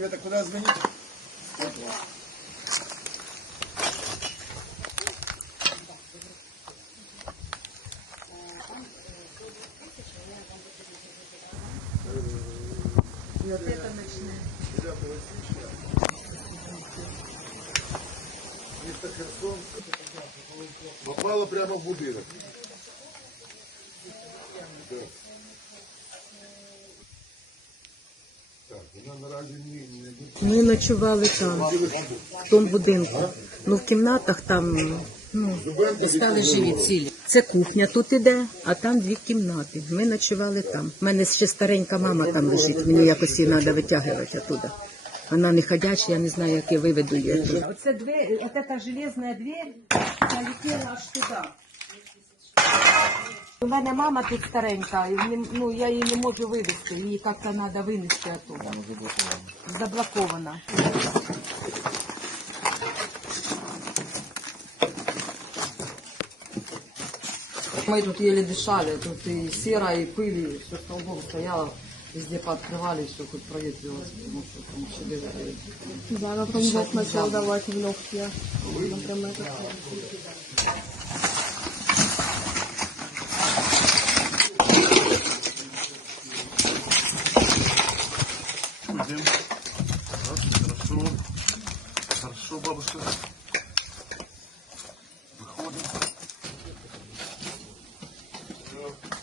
Света, куда звонить? Вот, вот. Вот это ночное. Попало прямо в будинок. Да. Ми ночували там, в тому будинку. Ну, в кімнатах там, ну, Стали живі цілі. це кухня тут іде, а там дві кімнати. Ми ночували там. У мене ще старенька мама там лежить, мені якось її треба витягувати оттуда. Вона не ходяча, я не знаю, як я виведу її. Оце двері, от ця железна двері залетіла аж туди. У мене мама тут старенька, і не- ну, я її не можу вивезти, її як-то треба винести оттуда. Заблокована. Мы тут еле дышали, тут и сера, и пыль, и все столбом стояло. Везде пооткрывали, все хоть проветрилось, потому что там шедевр. Да, на том бок начал давать в легкие. Например, Будем. Так, хорошо. Хорошо, бабушка. Выходим. Все.